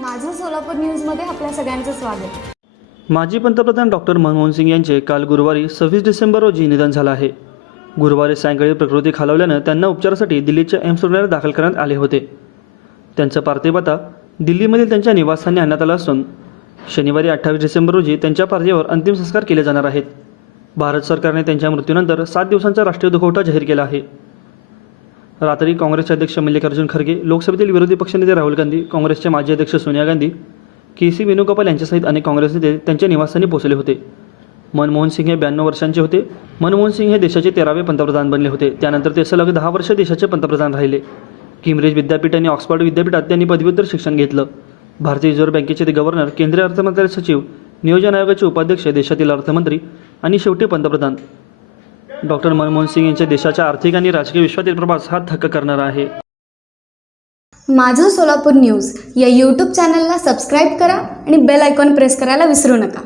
माझं सोलापूर न्यूजमध्ये आपल्या सगळ्यांचं स्वागत. माजी पंतप्रधान डॉक्टर मनमोहन सिंग यांचे काल गुरुवारी सव्वीस डिसेंबर रोजी निधन झालं आहे. गुरुवारी सायंकाळी प्रकृती खालावल्यानं त्यांना उपचारासाठी दिल्लीच्या एम्स रुग्णालयात दाखल करण्यात आले होते. त्यांचं पार्थिव आता दिल्लीमधील त्यांच्या निवासस्थानी आणण्यात आलं असून शनिवारी अठ्ठावीस डिसेंबर रोजी त्यांच्या पार्थिवावर अंतिम संस्कार केले जाणार आहेत. भारत सरकारने त्यांच्या मृत्यूनंतर सात दिवसांचा राष्ट्रीय दुखवटा जाहीर केला आहे. रात्री काँग्रेसचे अध्यक्ष मल्लिकार्जुन खरगे लोकसभेतील विरोधी पक्षनेते राहुल गांधी काँग्रेसचे माजी अध्यक्ष सोनिया गांधी के सी वेणुगोपाल यांच्यासहित अनेक काँग्रेस नेते त्यांच्या निवासस्थानी पोहोचले होते. मनमोहन सिंग हे ब्याण्णव वर्षांचे होते. मनमोहन सिंग हे देशाचे तेरावे पंतप्रधान बनले होते. त्यानंतर ते सलग दहा वर्ष देशाचे पंतप्रधान राहिले. किमरेज विद्यापीठ आणि ऑक्सफर्ड विद्यापीठात त्यांनी पदव्युत्तर शिक्षण घेतलं. भारतीय रिझर्व्ह बँकेचे ते गव्हर्नर केंद्रीय अर्थमंत्र्याचे सचिव नियोजन आयोगाचे उपाध्यक्ष देशातील अर्थमंत्री आणि शेवटी पंतप्रधान. डॉक्टर मनमोहन सिंग यांच्या देशाच्या आर्थिक आणि राजकीय विश्वातील प्रवास हा थक्क करणार आहे. माझं सोलापूर न्यूज या यूट्यूब चॅनलला सबस्क्राईब करा आणि बेल आयकॉन प्रेस करायला विसरू नका.